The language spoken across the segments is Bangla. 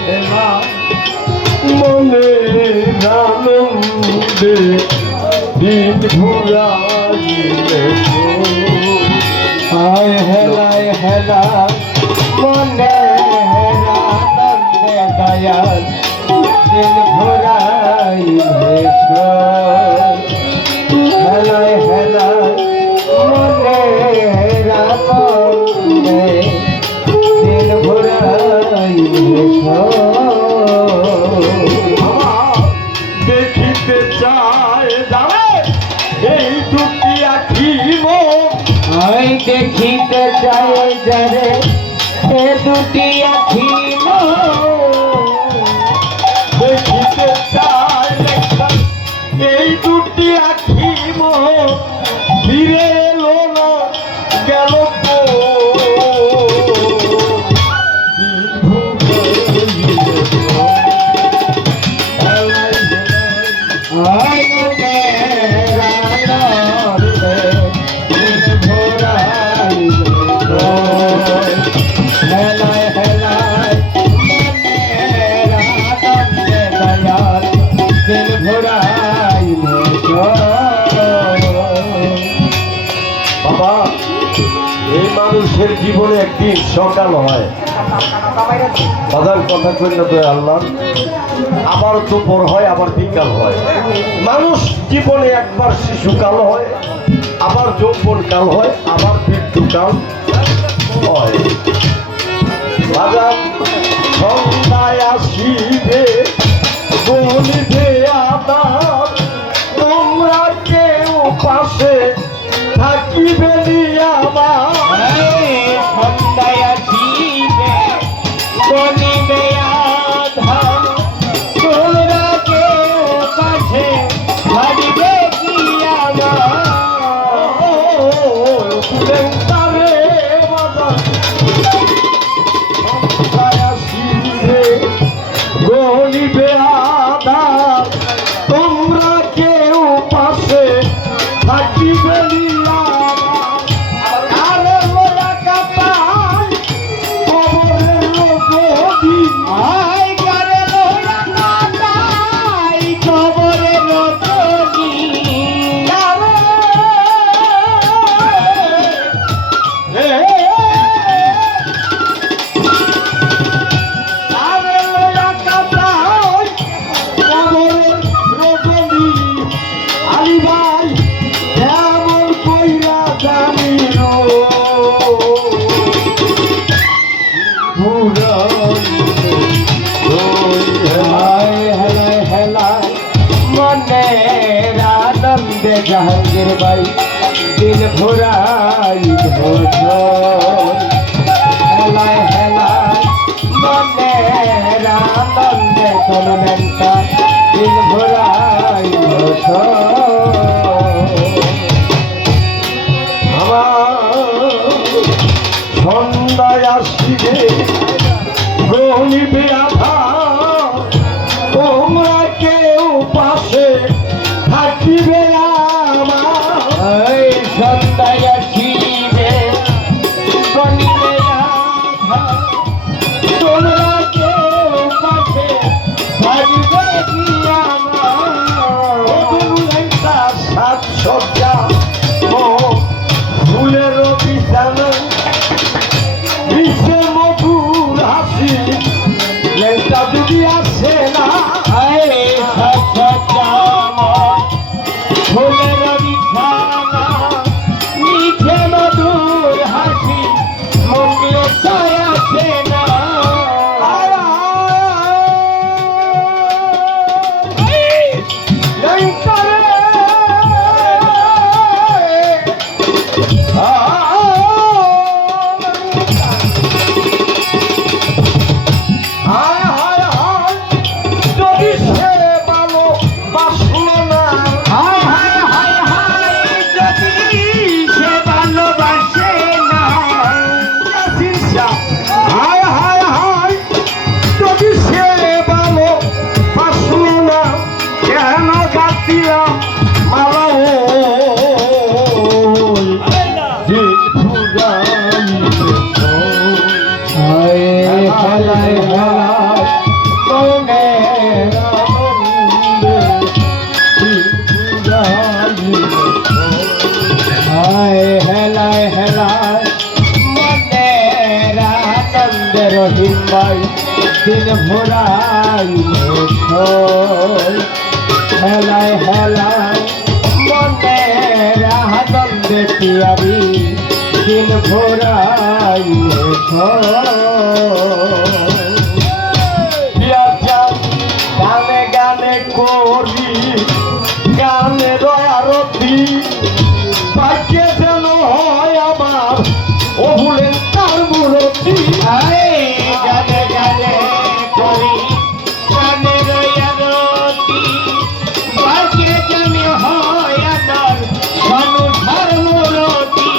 হেলা মনে আনন্দে দিন ঘুরাইলে হায় হেলায় হেলা মনে আনন্দে দয়াল দিন ঘুরাইলে হেলায় হেলায় মনে আনন্দে দিন ঘুরাইলে দেখিতে চায় যাবে এই দুটি আখি ওই দেখিতে চাই যারে এ দুটি আখি দেখিতে চায় এই দুটি আখি ফিরে এলো না গেল বাবা এই মানুষের জীবনে একদিন সকাল হয় বাজার কথা কই না তো আল্লাহ আবার দুপুর হয় আবার বিকাল হয় মানুষ জীবনে একবার শিশুকাল হয় আবার যৌবনকাল হয় আবার মৃত্যুকাল হয় বাজার সন্ধ্যায় আসিবে বলিবে আবার তোমরা কেউ পাশে থাকিবে আমার সন্ধ্যায় আসিবে বলিবে আধার তোমরা কেউ কাছে হারিবে কি আমার সন্ধ্যায় আসিবে বলিবে আধার তোমরা কেউ পাশে থাকিবে জাহাঙ্গীর বাই দিন ঘোরাই হেলায় হেলায় মনে আনন্দে কলমেন্টা দিন ঘোরাই আমার সন্ধ্যায় আসিবে গলিবে আধার তোমরা কেউ পাশে থাকিবে সন্ধ্যায় আসিবে গলিবে আধার তোমরা কেউ পাশে থাকিবে কি আমার সাজসজ্জা ও ফুলের বিছানা বিশ্বে মধুর হাসি লেখা যদি আসে না ফুলের বিছানা নিচে মধুর হাসি মঙ্গলে আসে না হেলায় হেলায় রহিম ভাই দিন ভোরাই হেলায় হেলায় মনের আনন্দে পিয়ারি দিন ভোরাই গানে গানে করি গানে রয়ারতি পাকে যেন হয় আমার ও ভুলেন তার মূরতি গানে গানে করি গানে রয়ারতি পাকে যেন হয় আমার অনুধার মূরতি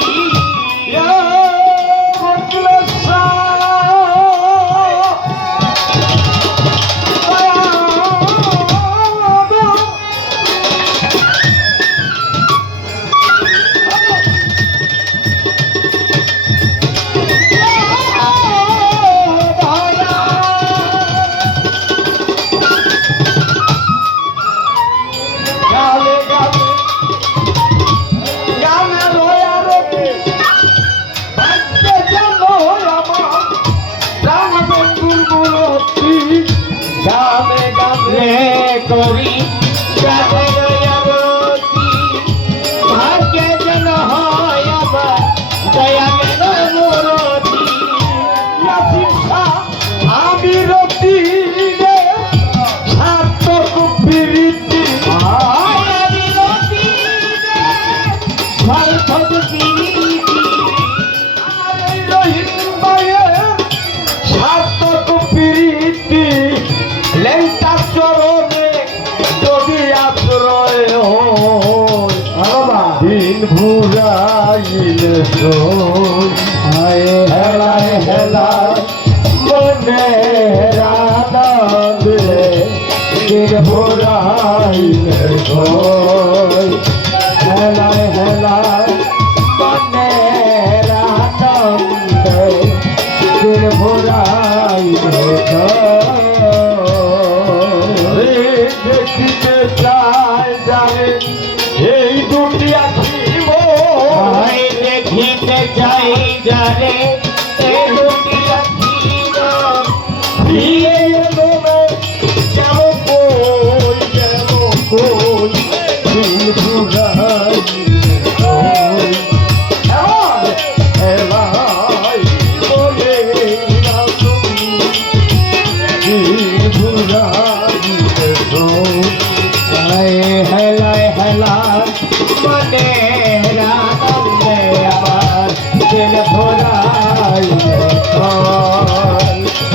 গানে গানে করি গানে রয়ারতি ভাগ্যে যেন হয় আমার দয়ালের মূরতি আমি রতি রে সার্থক প্রীতি আমি রতি রে সার্থক প্রীতি আমার রহিম ভাইয়ের সার্থক প্রীতি লেন্টা চরণে যদি আশ্রয় দিন ভুরাইলে হেলায় হেলায় মনে রানন্দে দিন ভুরাইলে হেলায় হেলায় মনে রানন্দে দিন ভুরাইলে দেখিতে চাই জানে এই দুটি আখি দেখিতে চাই জানে এই দুটি আখি যেন কই দিন ভুরাই হেলায় বলে দিন ভুরাই হেলায় হেলায় মনে আনন্দে আবার দিল ভোরাই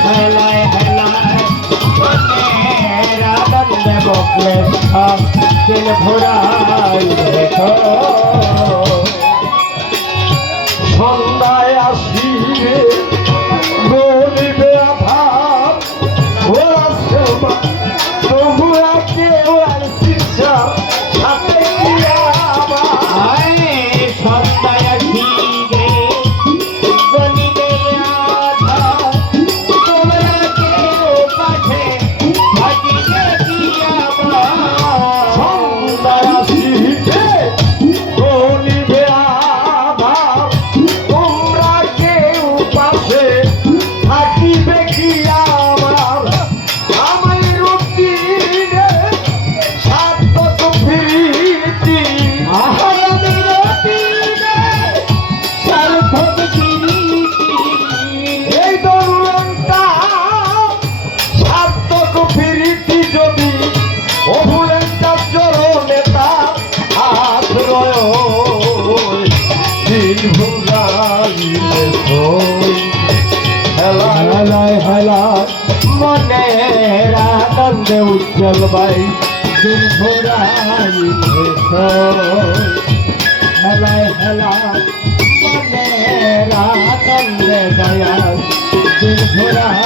হেলায় হেলায় মনে আনন্দে বকলে দিল ভোরাই সন্ধ্যায় আসিবে গলিবে আভাব ওরা সেবা তবুয়া কেউ আর শিক্ষা সাথে সন্ধ্যায় আসিবে গলিবে আভাব তোমরা কেউ পাঠে ভাগিবে সন্ধ্যায় আসিবে গলিবে আভাব তোমরা কেউ পাশে থাকিবে কি আমার আমার রুটি রে সার্থক প্রীতি আমার রুটি রে সার্থক প্রীতি এই দরুনটা সার্থক প্রীতি যদি অভুলেন্টা চরণে তার আশ্রয় দিন ভুরাইলে হেলায় হেলায় মনে আনন্দে উজ্জ্বল ভাই দিন ভোরাইলে হেলায় হেলায় মনে আনন্দে দয়াল দিন ভোরাই